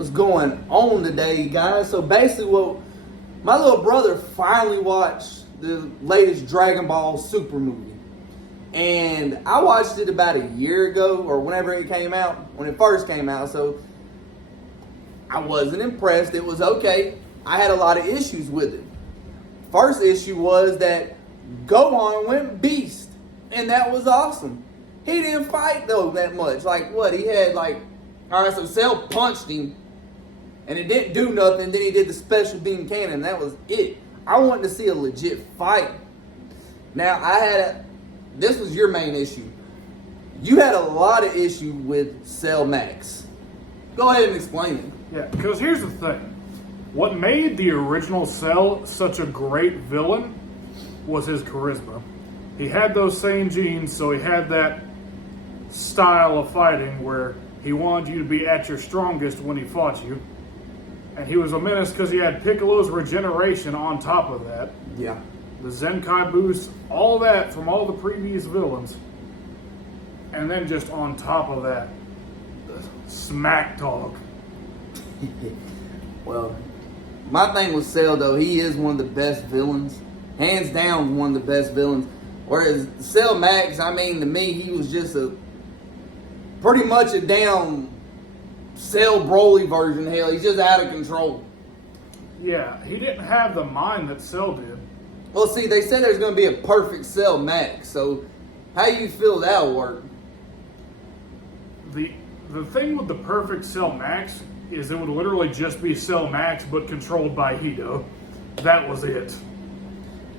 What's going on today, guys? So basically, what my little brother finally watched the latest Dragon Ball Super movie, and I watched it about a year ago or whenever it came out, when it first came out. So I wasn't impressed. It was okay. I had a lot of issues with it. First issue was that Gohan went beast, and that was awesome. He didn't fight though that much. Like what? He had like, all right, so Cell punched him, and it didn't do nothing. Then he did the special beam cannon, and that was it. I wanted to see a legit fight. Now this was your main issue. You had a lot of issue with Cell Max. Go ahead and explain it. Yeah, because here's the thing. What made the original Cell such a great villain was his charisma. He had those same genes, so he had that style of fighting where he wanted you to be at your strongest when he fought you. And he was a menace because he had Piccolo's regeneration on top of that. Yeah. The Zenkai boost, all that from all the previous villains. And then just on top of that, the smack talk. Well, my thing with Cell, though, he is one of the best villains. Hands down, one of the best villains. Whereas Cell Max, I mean, to me, he was just pretty much a damn Cell Broly version. Hell, he's just out of control. Yeah, he didn't have the mind that Cell did. Well, see, they said there's going to be a perfect Cell Max. So, how you feel that'll work? The thing with the perfect Cell Max is it would literally just be Cell Max, but controlled by Hito. That was it.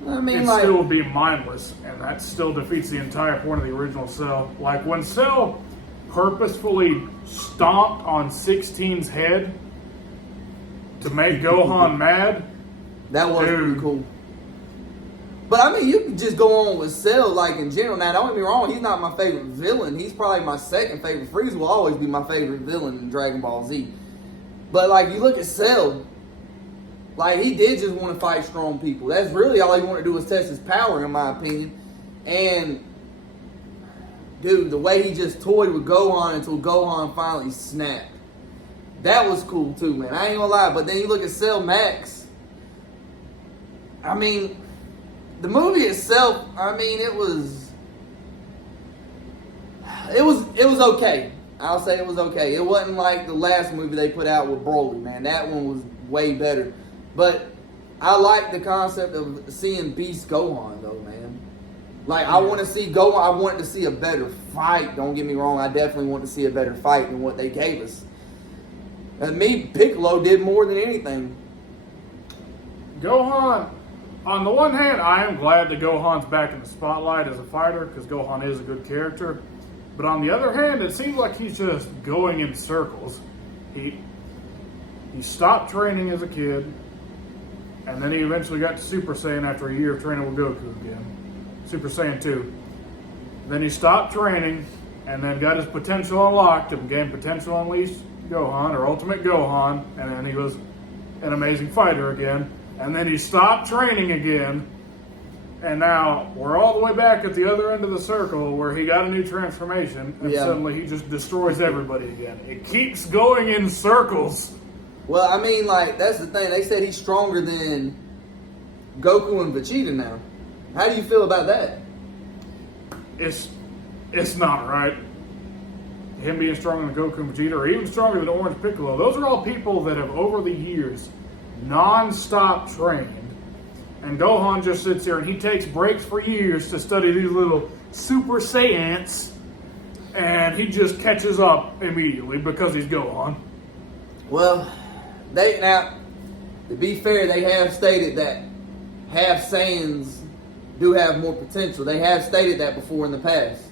I mean, It like, still would be mindless, and that still defeats the entire point of the original Cell. Like, when Cell purposefully stomped on 16's head to make Gohan mad, that was dude. pretty cool. But I mean, you can just go on with Cell, like in general. Now, don't get me wrong, he's not my favorite villain. He's probably my second favorite. Frieza will always be my favorite villain in Dragon Ball Z. But like, you look at Cell, like he did just want to fight strong people. That's really all he wanted to do was test his power, in my opinion. And dude, the way he just toyed with Gohan until Gohan finally snapped, that was cool too, man. I ain't gonna lie. But then you look at Cell Max. I mean, the movie itself, I mean, it was okay. I'll say it was okay. It wasn't like the last movie they put out with Broly, man. That one was way better. But I like the concept of seeing Beast Gohan, though, man. Like, I want to see Gohan. I wanted to see a better fight. Don't get me wrong. I definitely want to see a better fight than what they gave us. And me, Piccolo did more than anything. Gohan, on the one hand, I am glad that Gohan's back in the spotlight as a fighter, because Gohan is a good character. But on the other hand, it seems like he's just going in circles. He stopped training as a kid, and then he eventually got to Super Saiyan after a year of training with Goku again. Super Saiyan 2. Then he stopped training, and then got his potential unlocked and became Potential Unleashed Gohan, or Ultimate Gohan, and then he was an amazing fighter again. And then he stopped training again, and now we're all the way back at the other end of the circle where he got a new transformation, and suddenly he just destroys everybody again. It keeps going in circles. Well, I mean, like, that's the thing. They said he's stronger than Goku and Vegeta now. How do you feel about that? It's not right. Him being stronger than Goku and Vegeta, or even stronger than Orange Piccolo, those are all people that have, over the years, non-stop trained. And Gohan just sits there and he takes breaks for years to study these little Super Saiyans, and he just catches up immediately because he's Gohan. Well, now, to be fair, they have stated that half Saiyans do have more potential. They have stated that before in the past.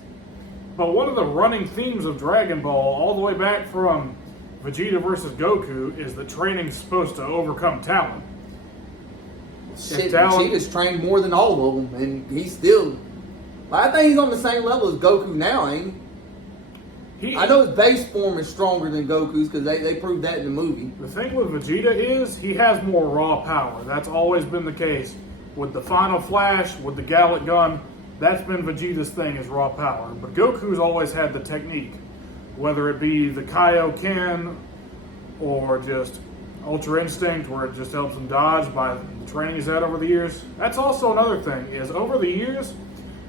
But one of the running themes of Dragon Ball, all the way back from Vegeta versus Goku, is that training's supposed to overcome talent. Shit, Vegeta's trained more than all of them, and he's still... I think he's on the same level as Goku now, ain't he? I know his base form is stronger than Goku's, because they proved that in the movie. The thing with Vegeta is, he has more raw power. That's always been the case. With the Final Flash, with the Gallic Gun, that's been Vegeta's thing, is raw power. But Goku's always had the technique. Whether it be the Kaioken, or just Ultra Instinct, where it just helps him dodge by the training he's had over the years. That's also another thing, is over the years,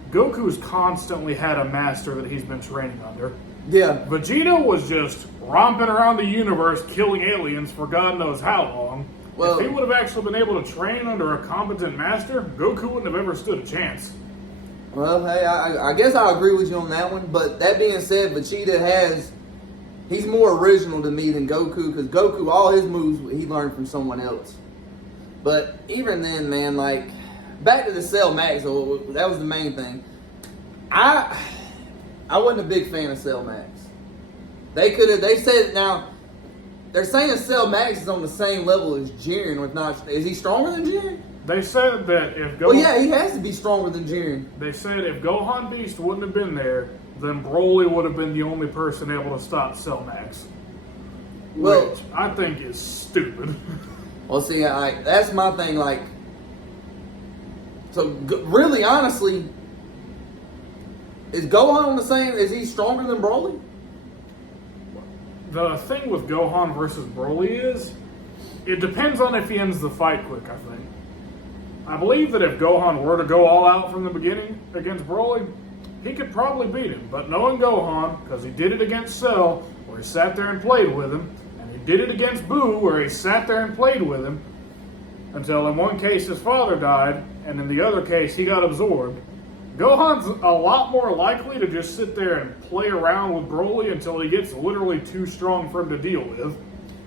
Goku's constantly had a master that he's been training under. Yeah. Vegeta was just romping around the universe, killing aliens for God knows how long. Well, if he would have actually been able to train under a competent master, Goku wouldn't have ever stood a chance. Well, hey, I guess I agree with you on that one. But that being said, he's more original to me than Goku, because Goku, all his moves, he learned from someone else. But even then, man, like, back to the Cell Max, so that was the main thing. I wasn't a big fan of Cell Max. They said, now, they're saying Cell Max is on the same level as Jiren, or if not, is he stronger than Jiren? They said that if Gohan... Well, yeah, he has to be stronger than Jiren. They said if Gohan Beast wouldn't have been there, then Broly would have been the only person able to stop Cell Max. Well, which I think is stupid. Well, see, that's my thing, like, so really, honestly, is Gohan on the same, is he stronger than Broly? The thing with Gohan versus Broly is, it depends on if he ends the fight quick, I think. I believe that if Gohan were to go all out from the beginning against Broly, he could probably beat him. But knowing Gohan, because he did it against Cell, where he sat there and played with him, and he did it against Boo, where he sat there and played with him, until in one case his father died, and in the other case he got absorbed, Gohan's a lot more likely to just sit there and play around with Broly until he gets literally too strong for him to deal with.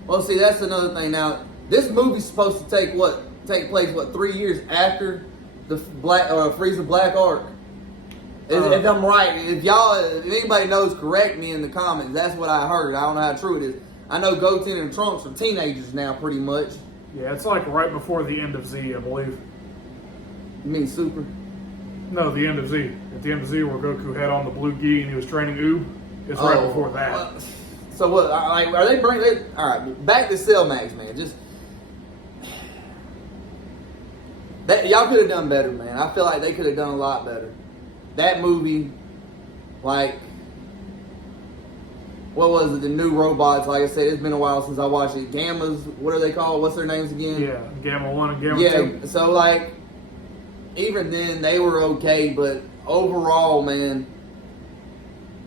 Well, see, that's another thing. Now, this movie's supposed to take place 3 years after the Frieza Black Arc. If I'm right, if anybody knows, correct me in the comments. That's what I heard. I don't know how true it is. I know Goten and Trunks are teenagers now, pretty much. Yeah, it's like right before the end of Z, I believe. You mean Super? No, the end of Z. At the end of Z, where Goku had on the blue gi and he was training Oob, it's right before that. Well, so what? Like, are they bringing it? All right, back to Cell Max, man. Just that y'all could have done better, man. I feel like they could have done a lot better. That movie, like, what was it? The new robots. Like I said, it's been a while since I watched it. Gammas, what are they called? What's their names again? Yeah, Gamma 1 and Gamma 2. Yeah, so like, even then they were okay, but overall, man,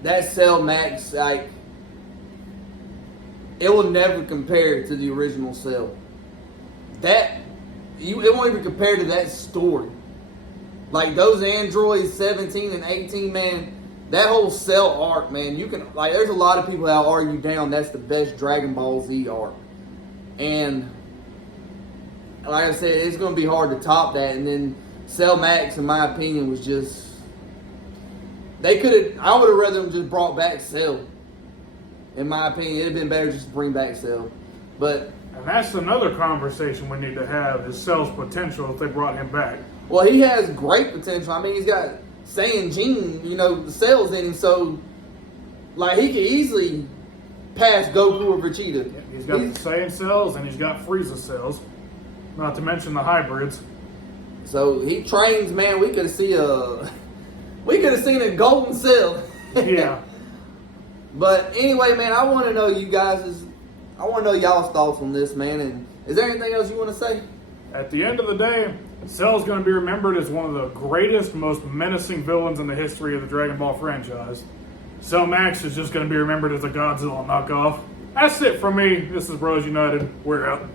that Cell Max, like, it will never compare to the original Cell. It won't even compare to that story. Like, those androids 17 and 18, man, that whole Cell arc, man, there's a lot of people that argue down that's the best Dragon Ball Z arc. And like I said, it's going to be hard to top that. And then Cell Max, in my opinion, was just, I would have rather them just brought back Cell. In my opinion, it'd have been better just to bring back Cell. But, and that's another conversation we need to have, is Cell's potential if they brought him back. well, he has great potential. I mean, he's got Saiyan Gene, the cells in him, so, like, he could easily pass Goku or Vegeta. Yeah, he's got the Saiyan cells and he's got Frieza cells, not to mention the hybrids. So he trains, man. We could have seen a golden Cell. Yeah. But anyway, man, I want to know y'all's thoughts on this, man. And is there anything else you want to say? At the end of the day, Cell's going to be remembered as one of the greatest, most menacing villains in the history of the Dragon Ball franchise. Cell Max is just going to be remembered as a Godzilla knockoff. That's it from me. This is Bros United. We're out.